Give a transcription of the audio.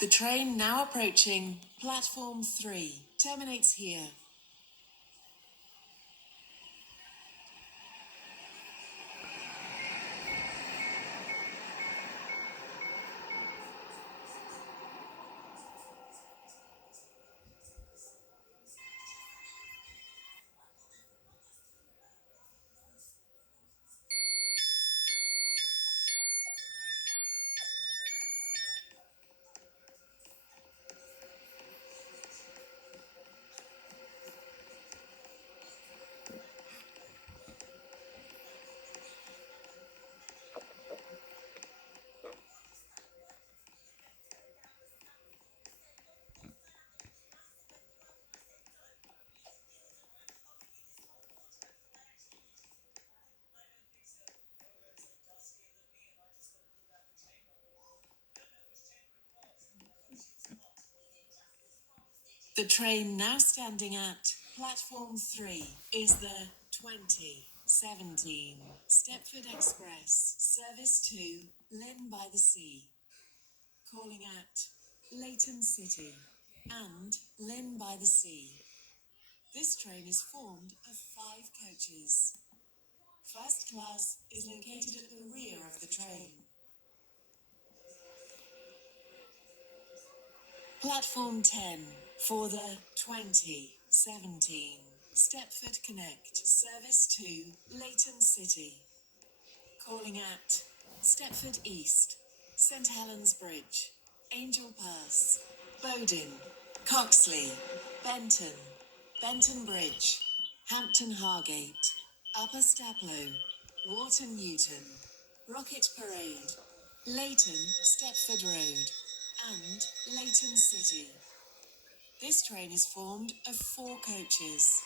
The train now approaching platform 3 terminates here. The train now standing at platform 3 is the 2017 Stepford Express, service to Lynn by the Sea, calling at Leighton City and Lynn by the Sea. This train is formed of 5 coaches. First class is located at the rear of the train. Platform 10 for the 2017 Stepford Connect service to Leighton City, calling at Stepford East, St Helens Bridge, Angel Pass, Bowdon, Coxley, Benton, Benton Bridge, Hampton Hargate, Upper Staplow, Wharton Newton, Rocket Parade, Leighton Stepford Road, and Leighton City. This train is formed of 4 coaches.